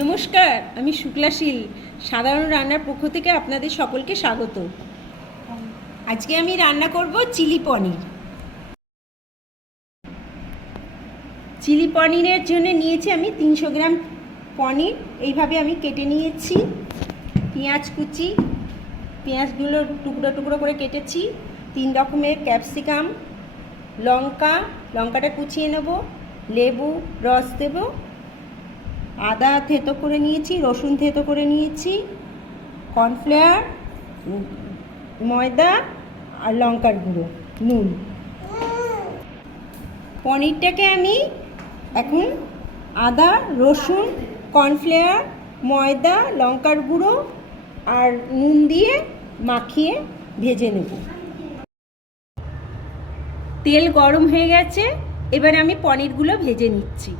নমস্কার, আমি শুক্লাশীল সাধারণ রান্নার পক্ষ থেকে আপনাদের সকলকে স্বাগত। আজকে আমি রান্না করব চিলি পনির। চিলি পনিরের জন্য নিয়েছি আমি 300 গ্রাম পনির। এইভাবে আমি কেটে নিয়েছি। পেঁয়াজ কুচি, পেঁয়াজগুলো টুকরো টুকরো করে কেটেছি। 3 রকমের ক্যাপসিকাম, লঙ্কাটা কুচিয়ে নেব, লেবু রস দেব, আদা থেতো করে নিয়েছি, রসুন থেতো করে নিয়েছি, কর্নফ্লাওয়ার, ময়দা আর লঙ্কার গুঁড়ো, নুন। পনিরটাকে আমি এখন আদা, রসুন, কর্নফ্লাওয়ার, ময়দা, লঙ্কার গুঁড়ো আর নুন দিয়ে মাখিয়ে ভেজে নেব। তেল গরম হয়ে গেছে, এবার আমি পনিরগুলো ভেজে নিচ্ছি।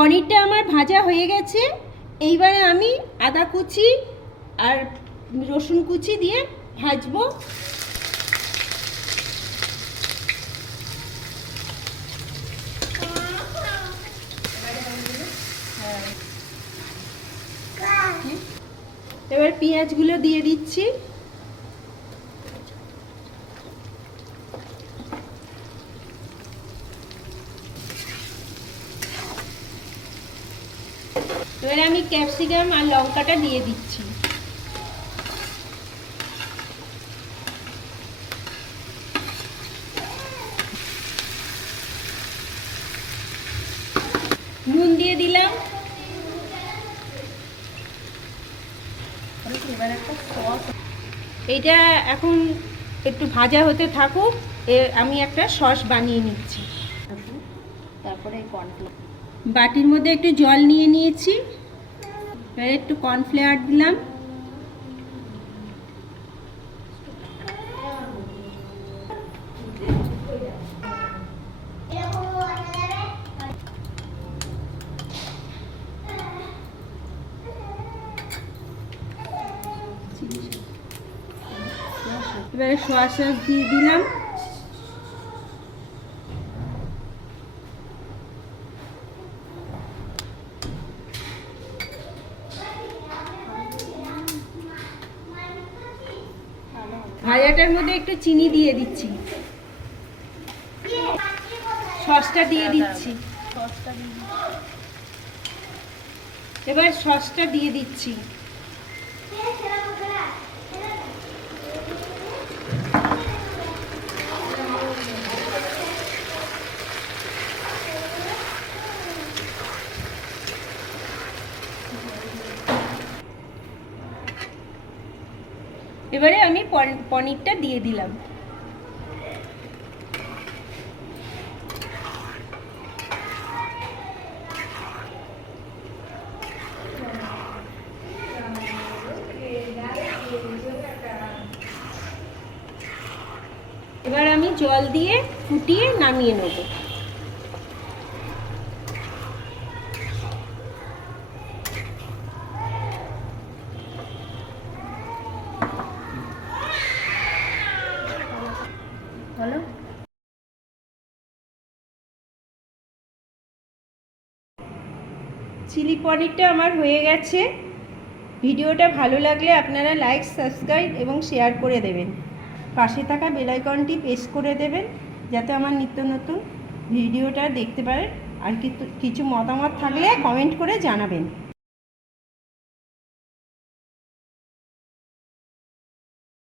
পনিরটা আমার ভাজা হয়ে গেছে। এইবারে আমি আদা কুচি আর রসুন কুচি দিয়ে ভাজবো। এবার পেঁয়াজগুলো দিয়ে দিচ্ছি। এবার আমি ক্যাপসিকাম আর লঙ্কাটা দিয়ে দিচ্ছি। নুন দিয়ে দিলাম। এইটা এখন একটু ভাজা হতে থাকুক, আমি একটা সস বানিয়ে নিচ্ছি। তারপরে কর্নফ্লাওয়ার বাটির মধ্যে একটু জল নিয়ে নিয়েছি, এবার একটু কর্নফ্লাওয়ার দিলাম, এবারে সোয়া সস দিয়ে দিলাম। ভাজাটার মধ্যে একটু চিনি দিয়ে দিচ্ছি, সসটা দিয়ে দিচ্ছি। এবার সসটা দিয়ে দিচ্ছি। এবারে আমি পনিরটা দিয়ে দিলাম। এবার আমি জল দিয়ে ফুটিয়ে নামিয়ে নেব। হলো। চিলি পনিরটা আমার হয়ে গেছে। ভিডিওটা ভালো লাগলে আপনারা লাইক, সাবস্ক্রাইব এবং শেয়ার করে দেবেন। পাশে থাকা বেল আইকনটি প্রেস করে দেবেন যাতে আমার নিত্য নতুন ভিডিওটা দেখতে পারেন। আর কিছু মতামত থাকলে কমেন্ট করে জানাবেন।